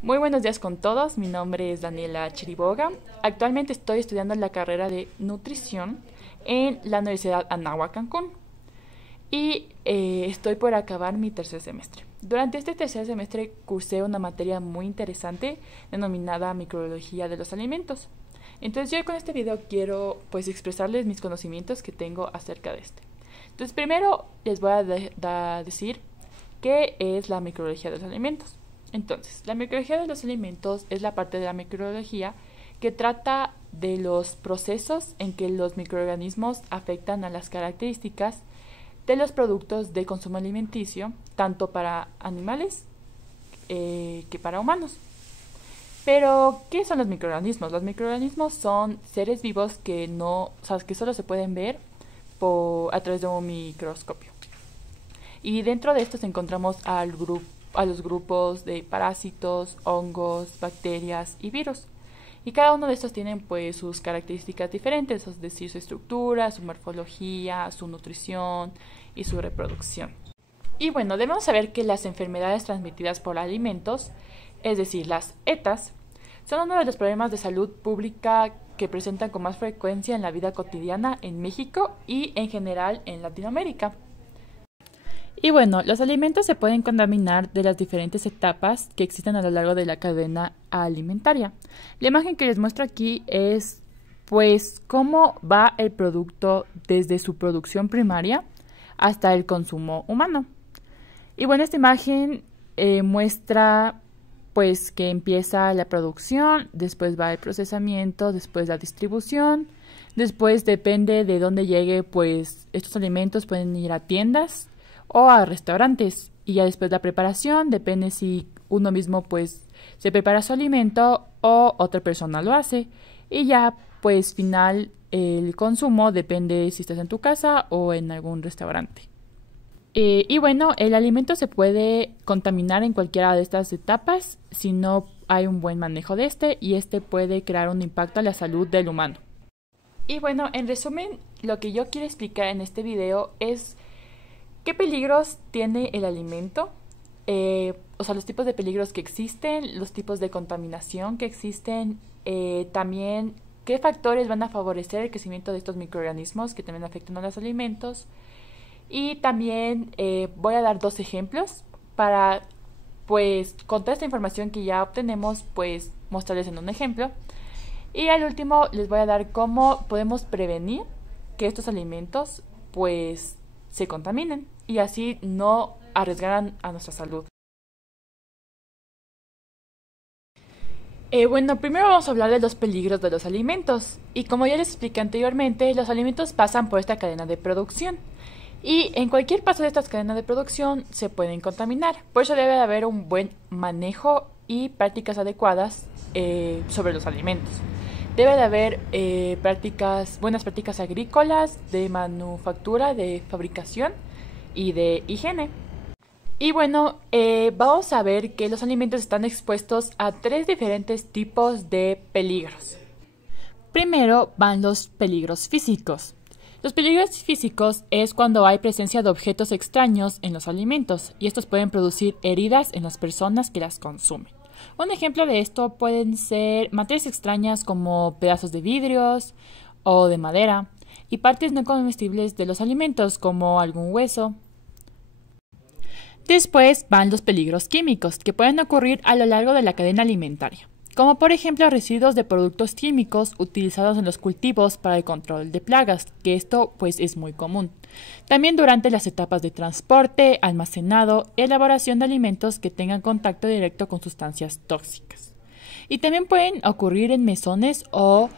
Muy buenos días con todos, mi nombre es Daniela Chiriboga. Actualmente estoy estudiando la carrera de nutrición en la Universidad Anáhuac Cancún y estoy por acabar mi tercer semestre. Durante este tercer semestre cursé una materia muy interesante denominada microbiología de los alimentos. Entonces yo con este video quiero expresarles mis conocimientos que tengo acerca de este. Entonces primero les voy a decir qué es la microbiología de los alimentos. Entonces, la microbiología de los alimentos es la parte de la microbiología que trata de los procesos en que los microorganismos afectan a las características de los productos de consumo alimenticio, tanto para animales que para humanos. Pero, ¿qué son los microorganismos? Los microorganismos son seres vivos que que solo se pueden ver a través de un microscopio. Y dentro de estos encontramos a los grupos de parásitos, hongos, bacterias y virus. Y cada uno de estos tienen sus características diferentes, es decir, su estructura, su morfología, su nutrición y su reproducción. Y bueno, debemos saber que las enfermedades transmitidas por alimentos, es decir, las ETAs, son uno de los problemas de salud pública que presentan con más frecuencia en la vida cotidiana en México y en general en Latinoamérica. Y bueno, los alimentos se pueden contaminar de las diferentes etapas que existen a lo largo de la cadena alimentaria. La imagen que les muestro aquí es cómo va el producto desde su producción primaria hasta el consumo humano. Y bueno, esta imagen muestra que empieza la producción, después va el procesamiento, después la distribución, después depende de dónde llegue, estos alimentos pueden ir a tiendas o a restaurantes, y ya después la preparación depende si uno mismo se prepara su alimento o otra persona lo hace, y ya final el consumo depende si estás en tu casa o en algún restaurante. Y bueno, el alimento se puede contaminar en cualquiera de estas etapas si no hay un buen manejo de y este puede crear un impacto a la salud del humano. Y bueno, en resumen, lo que yo quiero explicar en este video es ¿qué peligros tiene el alimento? Los tipos de peligros que existen, los tipos de contaminación que existen, también qué factores van a favorecer el crecimiento de estos microorganismos que también afectan a los alimentos. Y también voy a dar 2 ejemplos para, con toda esta información que ya obtenemos, mostrarles en un ejemplo. Y al último les voy a dar cómo podemos prevenir que estos alimentos, se contaminen y así no arriesgaran a nuestra salud. Bueno, primero vamos a hablar de los peligros de los alimentos. Y como ya les expliqué anteriormente, los alimentos pasan por esta cadena de producción. Y en cualquier paso de estas cadenas de producción se pueden contaminar. Por eso debe de haber un buen manejo y prácticas adecuadas sobre los alimentos. Debe de haber buenas prácticas agrícolas, de manufactura, de fabricación y de higiene. Y bueno, vamos a ver que los alimentos están expuestos a 3 diferentes tipos de peligros. Primero van los peligros físicos. Los peligros físicos es cuando hay presencia de objetos extraños en los alimentos y estos pueden producir heridas en las personas que las consumen. Un ejemplo de esto pueden ser materias extrañas como pedazos de vidrios o de madera y partes no comestibles de los alimentos como algún hueso. Después van los peligros químicos que pueden ocurrir a lo largo de la cadena alimentaria, como por ejemplo residuos de productos químicos utilizados en los cultivos para el control de plagas, que esto es muy común. También durante las etapas de transporte, almacenado y elaboración de alimentos que tengan contacto directo con sustancias tóxicas. Y también pueden ocurrir en mesones o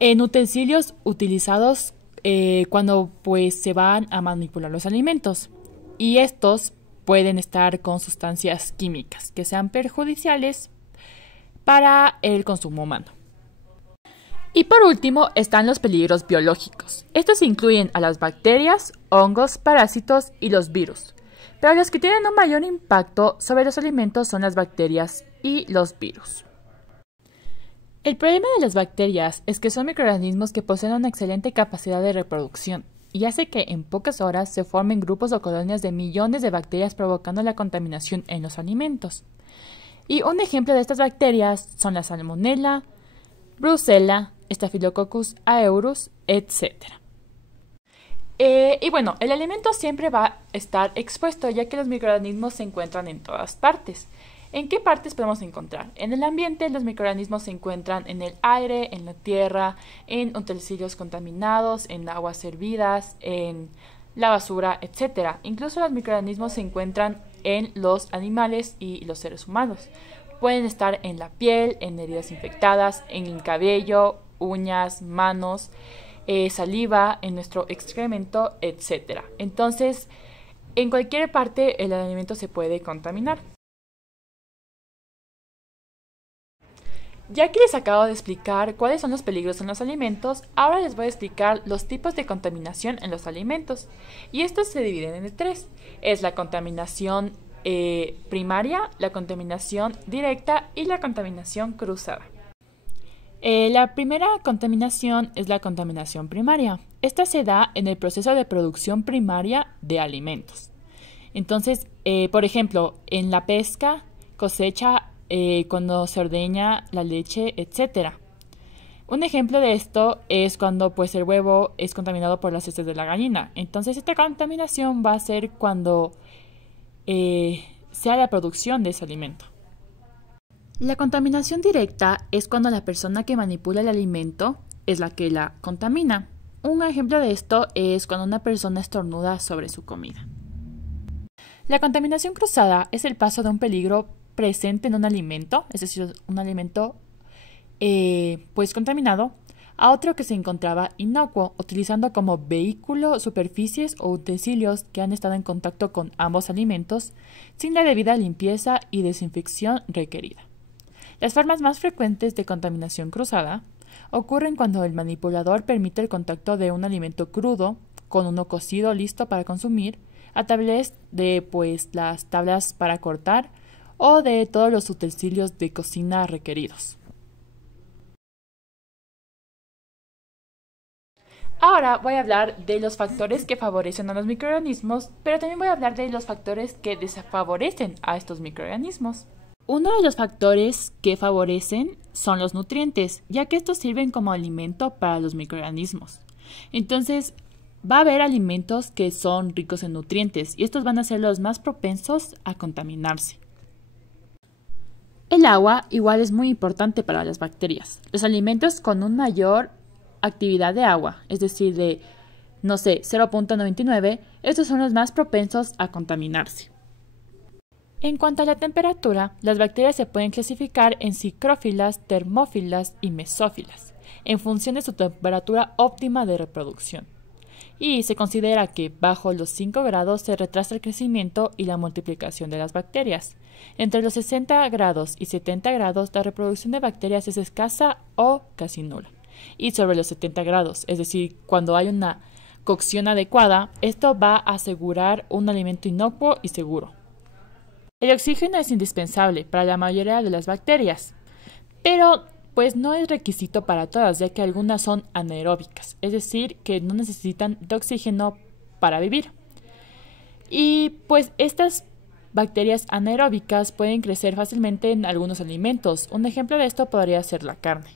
en utensilios utilizados cuando se van a manipular los alimentos. Y estos pueden estar con sustancias químicas que sean perjudiciales para el consumo humano. Y por último están los peligros biológicos. Estos incluyen a las bacterias, hongos, parásitos y los virus. Pero los que tienen un mayor impacto sobre los alimentos son las bacterias y los virus. El problema de las bacterias es que son microorganismos que poseen una excelente capacidad de reproducción y hace que en pocas horas se formen grupos o colonias de millones de bacterias provocando la contaminación en los alimentos. Y un ejemplo de estas bacterias son la Salmonella, Brucella, Staphylococcus aureus, etc. Y bueno, el alimento siempre va a estar expuesto ya que los microorganismos se encuentran en todas partes. ¿En qué partes podemos encontrar? En el ambiente los microorganismos se encuentran en el aire, en la tierra, en utensilios contaminados, en aguas hervidas, en la basura, etc. Incluso los microorganismos se encuentran en los animales y los seres humanos. Pueden estar en la piel, en heridas infectadas, en el cabello, uñas, manos, saliva, en nuestro excremento, etc. Entonces, en cualquier parte el alimento se puede contaminar. Ya que les acabo de explicar cuáles son los peligros en los alimentos, ahora les voy a explicar los tipos de contaminación en los alimentos. Y estos se dividen en tres. Es la contaminación primaria, la contaminación directa y la contaminación cruzada. La primera contaminación es la contaminación primaria. Esta se da en el proceso de producción primaria de alimentos. Entonces, por ejemplo, en la pesca, cosecha, cuando se ordeña la leche, etc. Un ejemplo de esto es cuando pues, el huevo es contaminado por las heces de la gallina. Entonces, esta contaminación va a ser cuando sea la producción de ese alimento. La contaminación directa es cuando la persona que manipula el alimento es la que la contamina. Un ejemplo de esto es cuando una persona estornuda sobre su comida. La contaminación cruzada es el paso de un peligro presente en un alimento, es decir, un alimento pues contaminado, a otro que se encontraba inocuo, utilizando como vehículo superficies o utensilios que han estado en contacto con ambos alimentos sin la debida limpieza y desinfección requerida. Las formas más frecuentes de contaminación cruzada ocurren cuando el manipulador permite el contacto de un alimento crudo con uno cocido listo para consumir a través de pues, las tablas para cortar o de todos los utensilios de cocina requeridos. Ahora voy a hablar de los factores que favorecen a los microorganismos, pero también voy a hablar de los factores que desfavorecen a estos microorganismos. Uno de los factores que favorecen son los nutrientes, ya que estos sirven como alimento para los microorganismos. Entonces, va a haber alimentos que son ricos en nutrientes y estos van a ser los más propensos a contaminarse. El agua igual es muy importante para las bacterias. Los alimentos con una mayor actividad de agua, es decir, de, 0.99, estos son los más propensos a contaminarse. En cuanto a la temperatura, las bacterias se pueden clasificar en psicrófilas, termófilas y mesófilas, en función de su temperatura óptima de reproducción. Y se considera que bajo los 5 grados se retrasa el crecimiento y la multiplicación de las bacterias. Entre los 60 grados y 70 grados la reproducción de bacterias es escasa o casi nula. Y sobre los 70 grados, es decir, cuando hay una cocción adecuada, esto va a asegurar un alimento inocuo y seguro. El oxígeno es indispensable para la mayoría de las bacterias, pero pues no es requisito para todas, ya que algunas son anaeróbicas, es decir, que no necesitan de oxígeno para vivir. Y pues estas bacterias anaeróbicas pueden crecer fácilmente en algunos alimentos. Un ejemplo de esto podría ser la carne.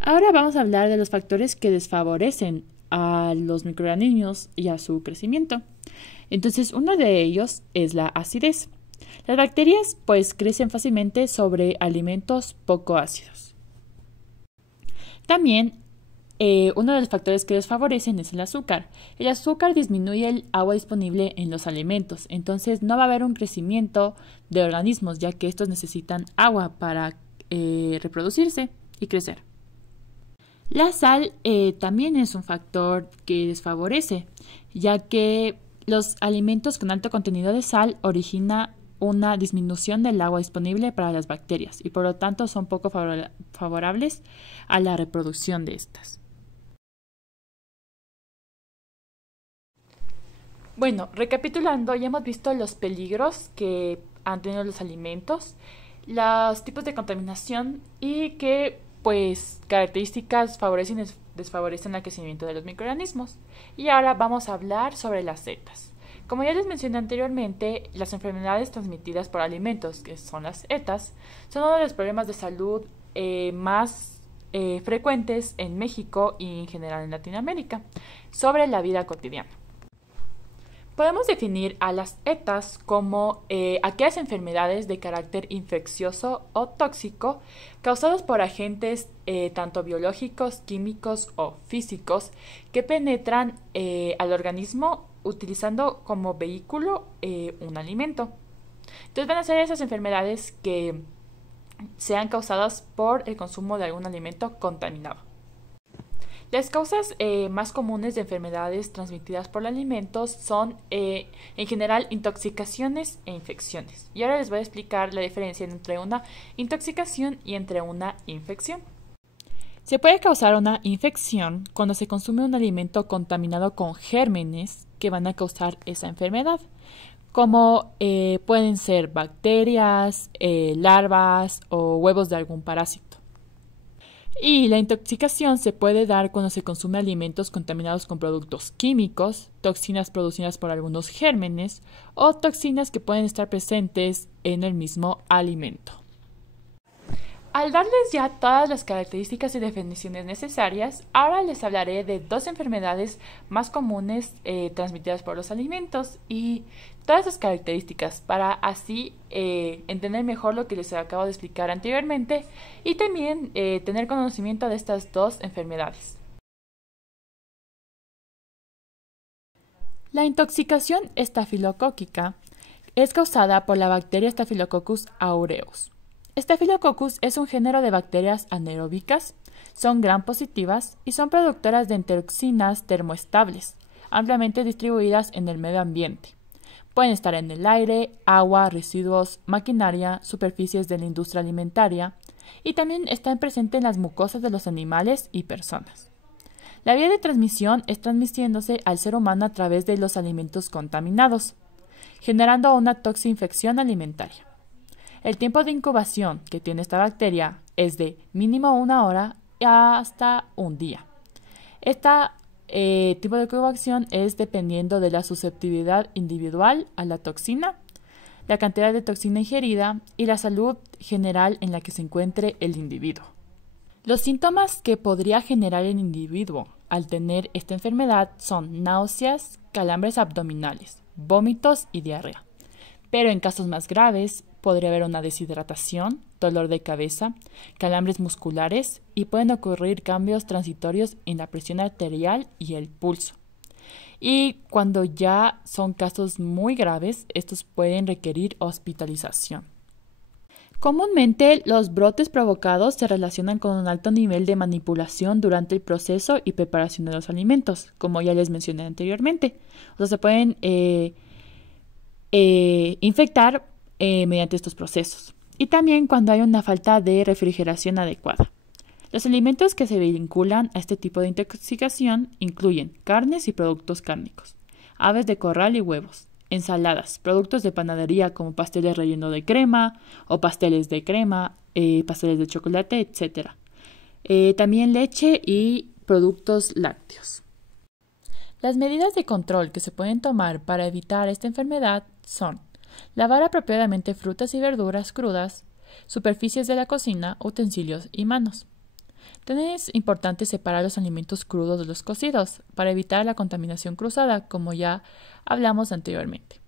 Ahora vamos a hablar de los factores que desfavorecen a los microorganismos y a su crecimiento. Entonces, uno de ellos es la acidez. Las bacterias pues crecen fácilmente sobre alimentos poco ácidos. También uno de los factores que desfavorecen es el azúcar. El azúcar disminuye el agua disponible en los alimentos, entonces no va a haber un crecimiento de organismos ya que estos necesitan agua para reproducirse y crecer. La sal también es un factor que desfavorece, ya que los alimentos con alto contenido de sal origina una disminución del agua disponible para las bacterias y por lo tanto son poco favorables a la reproducción de estas. Bueno, recapitulando, ya hemos visto los peligros que han tenido los alimentos, los tipos de contaminación y qué características favorecen y desfavorecen el crecimiento de los microorganismos. Y ahora vamos a hablar sobre las setas. Como ya les mencioné anteriormente, las enfermedades transmitidas por alimentos, que son las ETAs, son uno de los problemas de salud más frecuentes en México y en general en Latinoamérica sobre la vida cotidiana. Podemos definir a las ETAs como aquellas enfermedades de carácter infeccioso o tóxico causadas por agentes tanto biológicos, químicos o físicos que penetran al organismo utilizando como vehículo un alimento. Entonces van a ser esas enfermedades que sean causadas por el consumo de algún alimento contaminado. Las causas más comunes de enfermedades transmitidas por alimentos son, en general, intoxicaciones e infecciones. Y ahora les voy a explicar la diferencia entre una intoxicación y entre una infección. Se puede causar una infección cuando se consume un alimento contaminado con gérmenes que van a causar esa enfermedad, como pueden ser bacterias, larvas o huevos de algún parásito. Y la intoxicación se puede dar cuando se consume alimentos contaminados con productos químicos, toxinas producidas por algunos gérmenes o toxinas que pueden estar presentes en el mismo alimento. Al darles ya todas las características y definiciones necesarias, ahora les hablaré de dos enfermedades más comunes transmitidas por los alimentos y todas sus características para así entender mejor lo que les acabo de explicar anteriormente y también tener conocimiento de estas dos enfermedades. La intoxicación estafilocócica es causada por la bacteria Staphylococcus aureus. Staphylococcus es un género de bacterias anaeróbicas, son gram positivas y son productoras de enteroxinas termoestables, ampliamente distribuidas en el medio ambiente. Pueden estar en el aire, agua, residuos, maquinaria, superficies de la industria alimentaria y también están presentes en las mucosas de los animales y personas. La vía de transmisión es transmitiéndose al ser humano a través de los alimentos contaminados, generando una toxinfección alimentaria. El tiempo de incubación que tiene esta bacteria es de mínimo 1 hora hasta un día. Este tipo de incubación es dependiendo de la susceptibilidad individual a la toxina, la cantidad de toxina ingerida y la salud general en la que se encuentre el individuo. Los síntomas que podría generar el individuo al tener esta enfermedad son náuseas, calambres abdominales, vómitos y diarrea. Pero en casos más graves podría haber una deshidratación, dolor de cabeza, calambres musculares y pueden ocurrir cambios transitorios en la presión arterial y el pulso. Y cuando ya son casos muy graves, estos pueden requerir hospitalización. Comúnmente, los brotes provocados se relacionan con un alto nivel de manipulación durante el proceso y preparación de los alimentos, como ya les mencioné anteriormente. O sea, se pueden infectar mediante estos procesos. Y también cuando hay una falta de refrigeración adecuada. Los alimentos que se vinculan a este tipo de intoxicación incluyen carnes y productos cárnicos, aves de corral y huevos, ensaladas, productos de panadería como pasteles rellenos de crema o pasteles de crema, pasteles de chocolate, etc. También leche y productos lácteos. Las medidas de control que se pueden tomar para evitar esta enfermedad son lavar apropiadamente frutas y verduras crudas, superficies de la cocina, utensilios y manos. También es importante separar los alimentos crudos de los cocidos para evitar la contaminación cruzada, como ya hablamos anteriormente.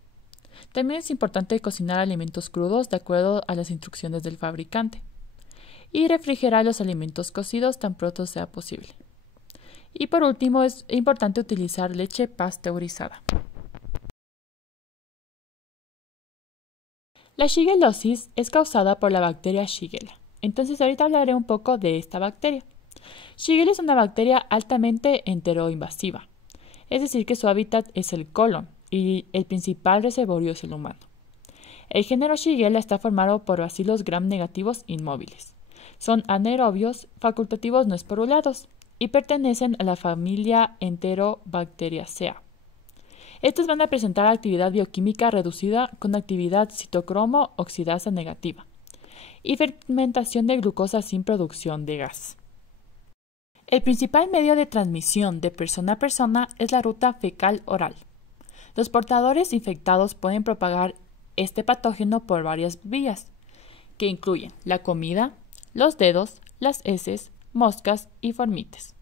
También es importante cocinar alimentos crudos de acuerdo a las instrucciones del fabricante y refrigerar los alimentos cocidos tan pronto sea posible. Y por último, es importante utilizar leche pasteurizada. La shigellosis es causada por la bacteria Shigella. Entonces ahorita hablaré un poco de esta bacteria. Shigella es una bacteria altamente enteroinvasiva, es decir que su hábitat es el colon y el principal reservorio es el humano. El género Shigella está formado por bacilos gram negativos inmóviles. Son anaerobios facultativos no esporulados y pertenecen a la familia Enterobacteriaceae. Estos van a presentar actividad bioquímica reducida con actividad citocromo oxidasa negativa y fermentación de glucosa sin producción de gas. El principal medio de transmisión de persona a persona es la ruta fecal-oral. Los portadores infectados pueden propagar este patógeno por varias vías, que incluyen la comida, los dedos, las heces, moscas y formites.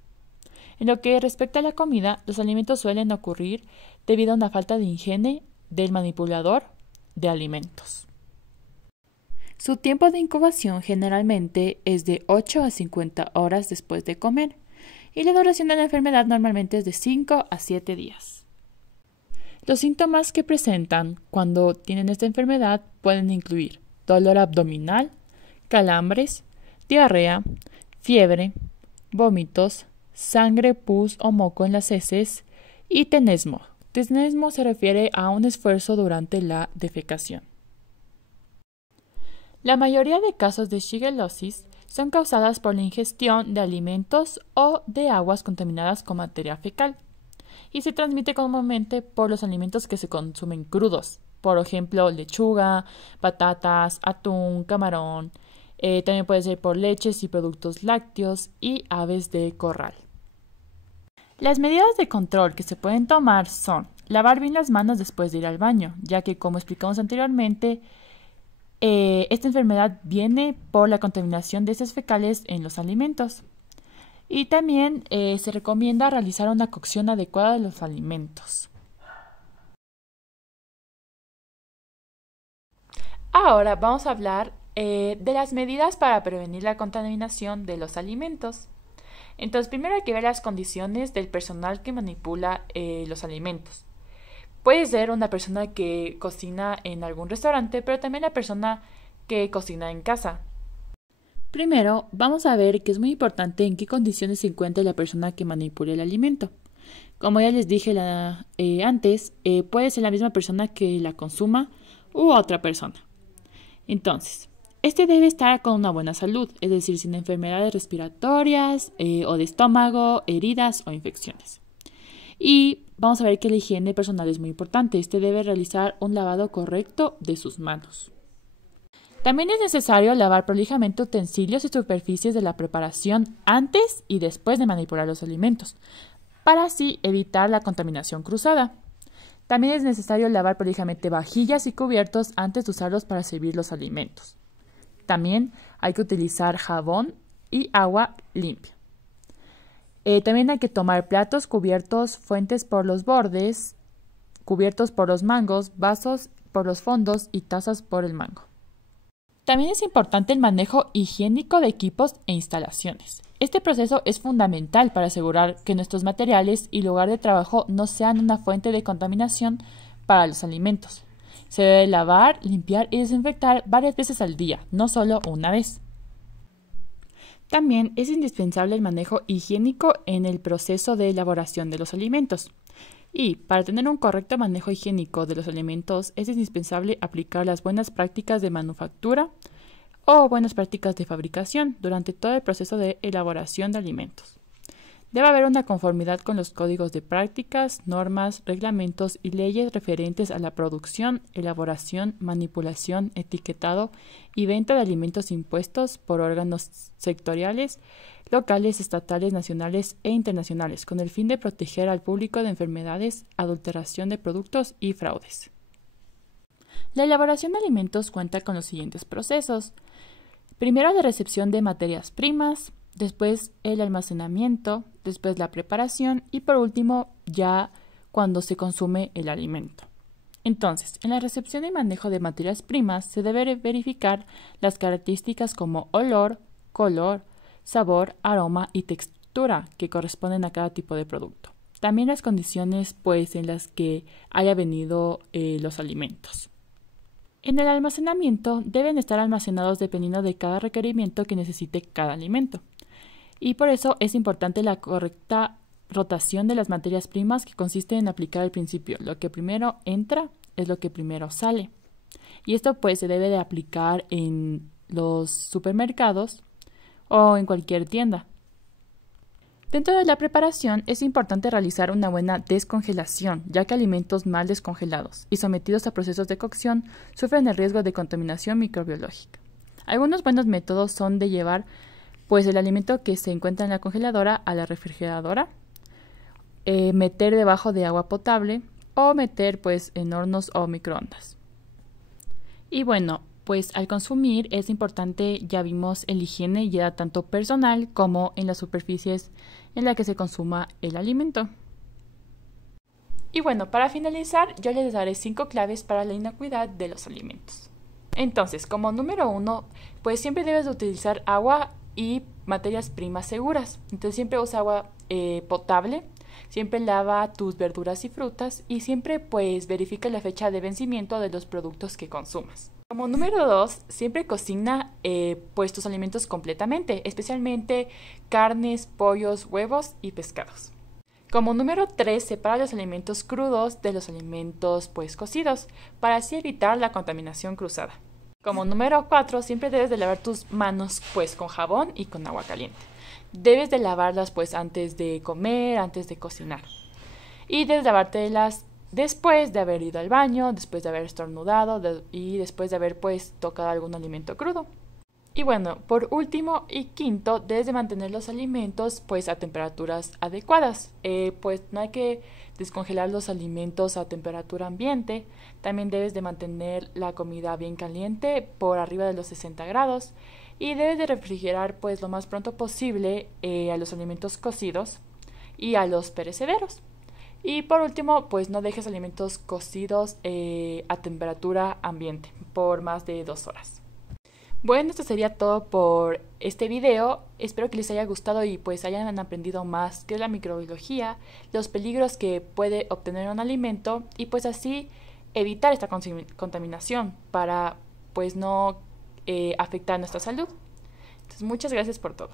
En lo que respecta a la comida, los alimentos suelen ocurrir debido a una falta de higiene del manipulador de alimentos. Su tiempo de incubación generalmente es de 8 a 50 horas después de comer y la duración de la enfermedad normalmente es de 5 a 7 días. Los síntomas que presentan cuando tienen esta enfermedad pueden incluir dolor abdominal, calambres, diarrea, fiebre, vómitos, sangre, pus o moco en las heces y tenesmo. Tenesmo se refiere a un esfuerzo durante la defecación. La mayoría de casos de shigellosis son causadas por la ingestión de alimentos o de aguas contaminadas con materia fecal y se transmite comúnmente por los alimentos que se consumen crudos, por ejemplo lechuga, patatas, atún, camarón. También puede ser por leches y productos lácteos y aves de corral. Las medidas de control que se pueden tomar son lavar bien las manos después de ir al baño, ya que, como explicamos anteriormente, esta enfermedad viene por la contaminación de heces fecales en los alimentos. Y también se recomienda realizar una cocción adecuada de los alimentos. Ahora vamos a hablar de las medidas para prevenir la contaminación de los alimentos. Entonces, primero hay que ver las condiciones del personal que manipula los alimentos. Puede ser una persona que cocina en algún restaurante, pero también la persona que cocina en casa. Primero, vamos a ver que es muy importante en qué condiciones se encuentra la persona que manipula el alimento. Como ya les dije antes, puede ser la misma persona que la consuma u otra persona. Entonces, este debe estar con una buena salud, es decir, sin enfermedades respiratorias o de estómago, heridas o infecciones. Y vamos a ver que la higiene personal es muy importante. Este debe realizar un lavado correcto de sus manos. También es necesario lavar prolijamente utensilios y superficies de la preparación antes y después de manipular los alimentos, para así evitar la contaminación cruzada. También es necesario lavar prolijamente vajillas y cubiertos antes de usarlos para servir los alimentos. También hay que utilizar jabón y agua limpia. También hay que tomar platos cubiertos, fuentes por los bordes, cubiertos por los mangos, vasos por los fondos y tazas por el mango. También es importante el manejo higiénico de equipos e instalaciones. Este proceso es fundamental para asegurar que nuestros materiales y lugar de trabajo no sean una fuente de contaminación para los alimentos. Se debe lavar, limpiar y desinfectar varias veces al día, no solo una vez. También es indispensable el manejo higiénico en el proceso de elaboración de los alimentos. Y para tener un correcto manejo higiénico de los alimentos es indispensable aplicar las buenas prácticas de manufactura o buenas prácticas de fabricación durante todo el proceso de elaboración de alimentos. Debe haber una conformidad con los códigos de prácticas, normas, reglamentos y leyes referentes a la producción, elaboración, manipulación, etiquetado y venta de alimentos impuestos por órganos sectoriales, locales, estatales, nacionales e internacionales, con el fin de proteger al público de enfermedades, adulteración de productos y fraudes. La elaboración de alimentos cuenta con los siguientes procesos. Primero, la recepción de materias primas, después el almacenamiento, después la preparación y por último ya cuando se consume el alimento. Entonces, en la recepción y manejo de materias primas se debe verificar las características como olor, color, sabor, aroma y textura que corresponden a cada tipo de producto. También las condiciones en las que haya venido los alimentos. En el almacenamiento deben estar almacenados dependiendo de cada requerimiento que necesite cada alimento. Y por eso es importante la correcta rotación de las materias primas, que consiste en aplicar el principio lo que primero entra es lo que primero sale. Y esto se debe de aplicar en los supermercados o en cualquier tienda. Dentro de la preparación es importante realizar una buena descongelación, ya que alimentos mal descongelados y sometidos a procesos de cocción sufren el riesgo de contaminación microbiológica. Algunos buenos métodos son de llevar el alimento que se encuentra en la congeladora a la refrigeradora, meter debajo de agua potable o meter pues en hornos o microondas. Y bueno, pues al consumir es importante, ya vimos, el higiene ya tanto personal como en las superficies en las que se consuma el alimento. Y bueno, para finalizar, yo les daré 5 claves para la inocuidad de los alimentos. Entonces, como número 1, pues siempre debes de utilizar agua y materias primas seguras. Entonces siempre usa agua potable, siempre lava tus verduras y frutas y siempre pues verifica la fecha de vencimiento de los productos que consumas. Como número 2, siempre cocina pues tus alimentos completamente, especialmente carnes, pollos, huevos y pescados. Como número 3, separa los alimentos crudos de los alimentos pues cocidos, para así evitar la contaminación cruzada. Como número 4, siempre debes de lavar tus manos pues con jabón y con agua caliente. Debes de lavarlas pues antes de comer, antes de cocinar. Y debes lavártelas después de haber ido al baño, después de haber estornudado y después de haber pues tocado algún alimento crudo. Y bueno, por último y quinto, debes de mantener los alimentos pues a temperaturas adecuadas. Pues no hay que descongelar los alimentos a temperatura ambiente. También debes de mantener la comida bien caliente por arriba de los 60 grados. Y debes de refrigerar pues lo más pronto posible a los alimentos cocidos y a los perecederos. Y por último, pues no dejes alimentos cocidos a temperatura ambiente por más de 2 horas. Bueno, esto sería todo por este video. Espero que les haya gustado y pues hayan aprendido más qué es la microbiología, los peligros que puede obtener un alimento y pues así evitar esta contaminación para pues no afectar nuestra salud. Entonces, muchas gracias por todo.